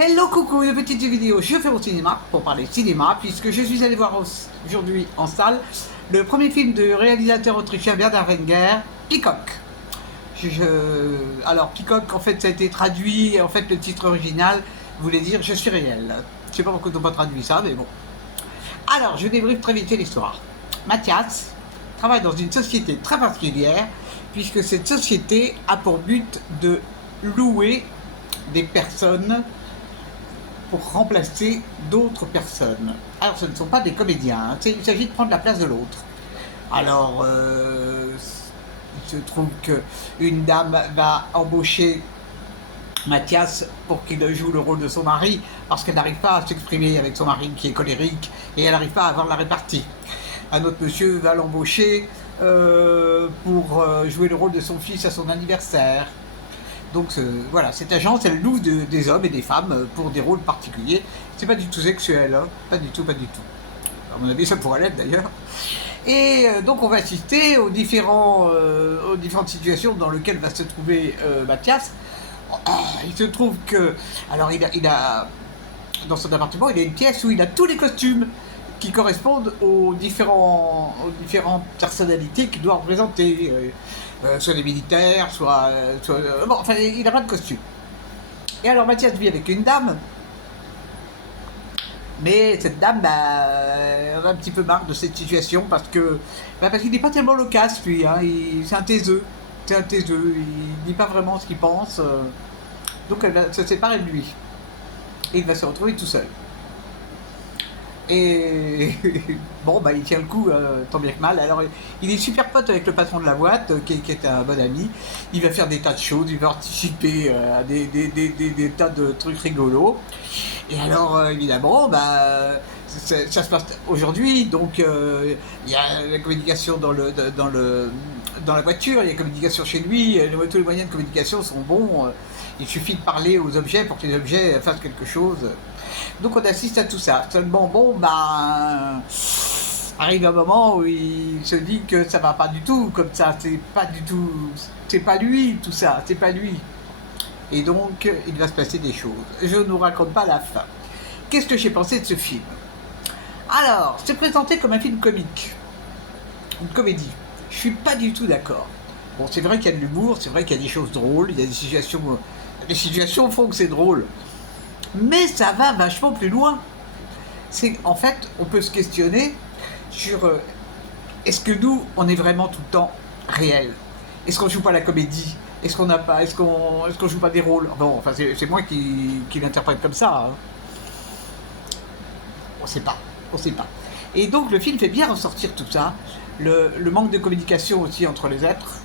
Hello, coucou, une petite vidéo. Je fais mon cinéma pour parler cinéma, puisque je suis allé voir aujourd'hui en salle le premier film de réalisateur autrichien Werner Wenger, Peacock. Alors, Peacock, en fait, ça a été traduit, et en fait, le titre original voulait dire Je suis réel. Je sais pas pourquoi ils n'ont pas traduit ça, mais bon. Alors, je débriefe très vite l'histoire. Mathias travaille dans une société très particulière, puisque cette société a pour but de louer des personnes pour remplacer d'autres personnes. Alors ce ne sont pas des comédiens, hein. Il s'agit de prendre la place de l'autre. Alors il se trouve qu'une dame va embaucher Mathias pour qu'il joue le rôle de son mari, parce qu'elle n'arrive pas à s'exprimer avec son mari qui est colérique, et elle n'arrive pas à avoir la répartie. Un autre monsieur va l'embaucher pour jouer le rôle de son fils à son anniversaire. Donc voilà, cette agence, elle loue des hommes et des femmes pour des rôles particuliers. C'est pas du tout sexuel, hein. Pas du tout, pas du tout. À mon avis, ça pourrait l'être d'ailleurs. Et donc on va assister aux différentes situations dans lesquelles va se trouver Mathias. Il se trouve que, alors il a dans son appartement, il a une pièce où il a tous les costumes qui correspondent aux différentes personnalités qu'il doit représenter. Soit des militaires, bon, enfin, il a pas de costume. Et alors Mathias vit avec une dame, mais cette dame, on a un petit peu marre de cette situation parce qu'il n'est pas tellement loquace, lui, hein, c'est un taiseux, il dit pas vraiment ce qu'il pense, donc elle va se séparer de lui, et il va se retrouver tout seul. Et bon, il tient le coup, tant bien que mal. Alors, il est super pote avec le patron de la boîte, qui est un bon ami. Il va faire des tas de choses, il va participer à des tas de trucs rigolos. Et alors, évidemment, ça se passe aujourd'hui. Donc, il y a la communication dans la voiture, il y a la communication chez lui. Tous les moyens de communication sont bons. Il suffit de parler aux objets pour que les objets fassent quelque chose. Donc on assiste à tout ça. Seulement arrive un moment où il se dit que ça va pas du tout comme ça. C'est pas lui tout ça, c'est pas lui. Et donc il va se passer des choses. Je ne vous raconte pas la fin. Qu'est-ce que j'ai pensé de ce film? Alors, c'est présenté comme un film comique, une comédie. Je suis pas du tout d'accord. Bon, c'est vrai qu'il y a de l'humour, c'est vrai qu'il y a des choses drôles, il y a des situations. Les situations font que c'est drôle. Mais ça va vachement plus loin. En fait, on peut se questionner sur est-ce que nous, on est vraiment tout le temps réel? Est-ce qu'on joue pas la comédie? Est-ce qu'on joue pas des rôles? Bon, enfin, c'est moi qui l'interprète comme ça, hein. On sait pas. Et donc, le film fait bien ressortir tout ça. Le manque de communication aussi entre les êtres.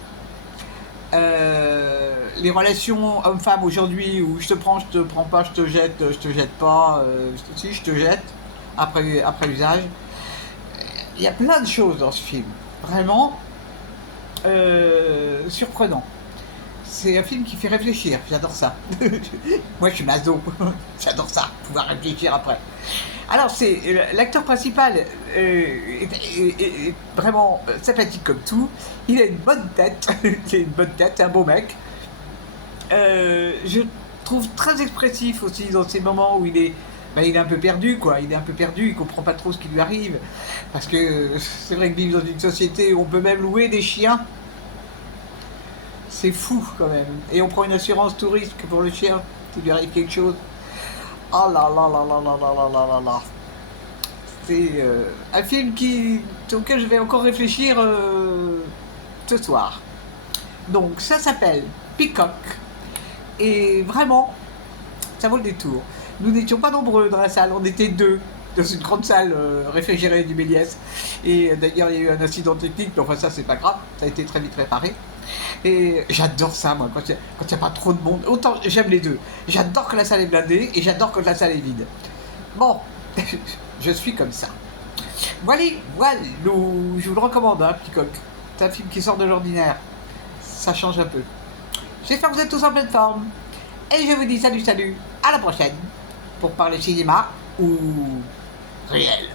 Les relations hommes-femmes aujourd'hui où je te prends, je te prends pas, je te jette pas, si je te jette après l'usage. Il y a plein de choses dans ce film, vraiment surprenant. C'est un film qui fait réfléchir, j'adore ça. Moi je suis maso, j'adore ça, pouvoir réfléchir après. Alors l'acteur principal est vraiment sympathique comme tout. Il a une bonne tête, c'est un beau mec. Je trouve très expressif aussi dans ces moments où il est un peu perdu, quoi. Il est un peu perdu, il comprend pas trop ce qui lui arrive. Parce que c'est vrai que vivre dans une société où on peut même louer des chiens, c'est fou quand même. Et on prend une assurance tout risque pour le chien, s'il lui arrive quelque chose. Oh là là là là là là là là là là. C'est un film auquel je vais encore réfléchir ce soir. Donc ça s'appelle Peacock. Et vraiment, ça vaut le détour. Nous n'étions pas nombreux dans la salle, on était deux, dans une grande salle réfrigérée du Méliès. Et d'ailleurs, il y a eu un incident technique, mais enfin ça, c'est pas grave, ça a été très vite réparé. Et j'adore ça, moi, quand il n'y a pas trop de monde. Autant j'aime les deux. J'adore que la salle est blindée et j'adore que la salle est vide. Bon, je suis comme ça. Voilà, je vous le recommande, hein, Peacock. C'est un film qui sort de l'ordinaire. Ça change un peu. J'espère que vous êtes tous en pleine forme. Et je vous dis salut, à la prochaine pour parler cinéma ou réel.